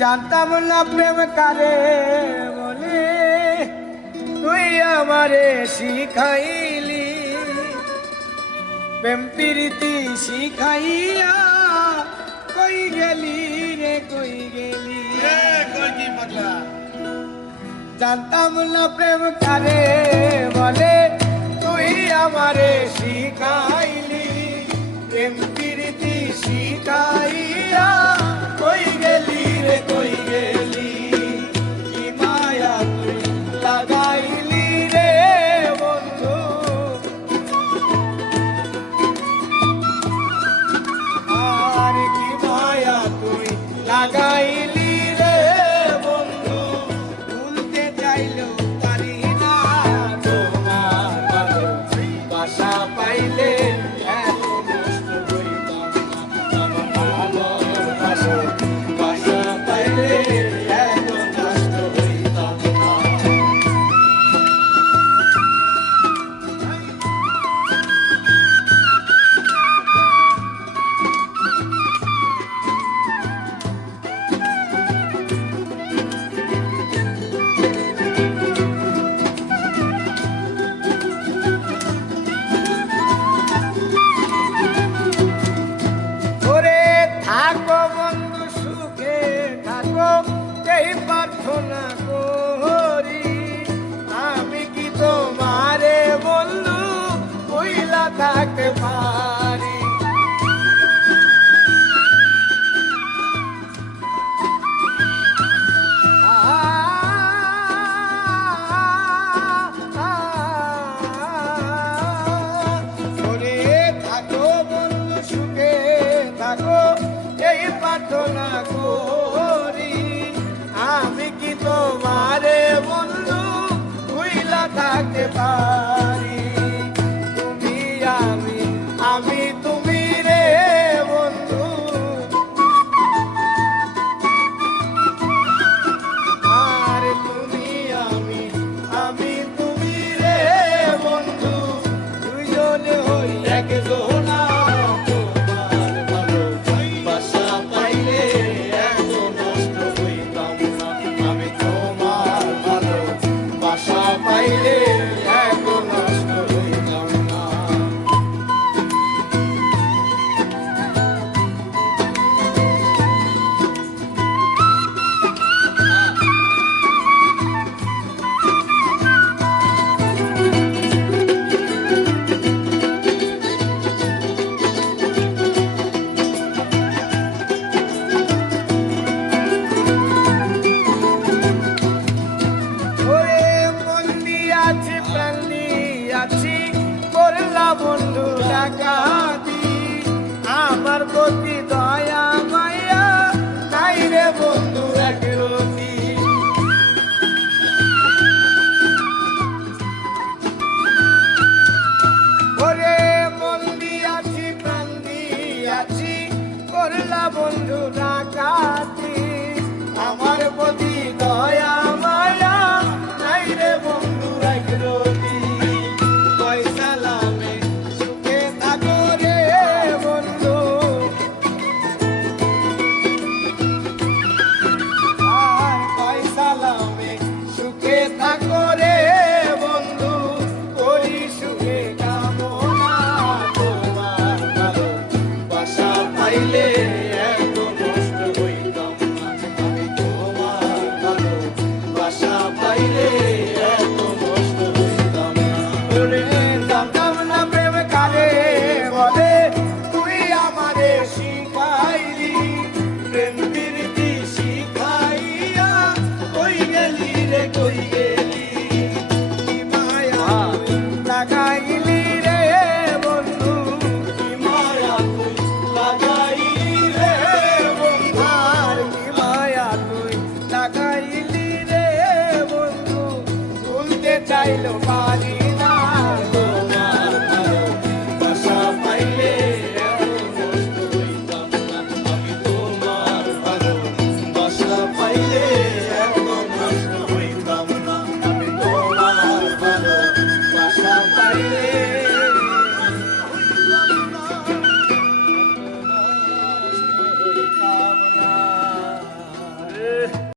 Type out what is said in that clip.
জানতাম না প্রেম কারে বলে, তুই আমারে শিখাইলি প্রেম প্রীতি শিখাইয়া। কই গেলি রে কই গেলি, জানতাম না প্রেম কারে বলে, তুই আমারে শিখাইলি প্রেম প্রীতি শিখাইয়া। কই গেলি রে কই গেলি, কি মায়া তুই লাগাইলি রে বন্ধু। আর কি মায়া তুই লাগাইলি রে বন্ধু, ভুলতে চাইলেও পারি না তোমার ভালোবাসা পাইলে। প্রার্থনা করি আমি কি তোমারে বন্ধু কইলা থাকতে পারি। থাকো বন্ধু সুখে থাকো এই প্রার্থনা করি আমি কি তোমারে বন্ধু ভুইলা থাকতে পারি। তুমি আমি তুমি রে বন্ধু, আর তুমি আমি তুমি রে বন্ধু, দুইজনে হই একজনা। বন্ধু ডাকাতি আমার প্রতি দয়া মায়া নাই রে বন্ধু একরতি। ওরে মন দিয়াছি প্রাণ দিয়াছি করলা বন্ধু ডাকাতি আমার প্রতি দয়া মায়া নাই রে বন্ধু একরতি। লাগাইলি রে বন্ধু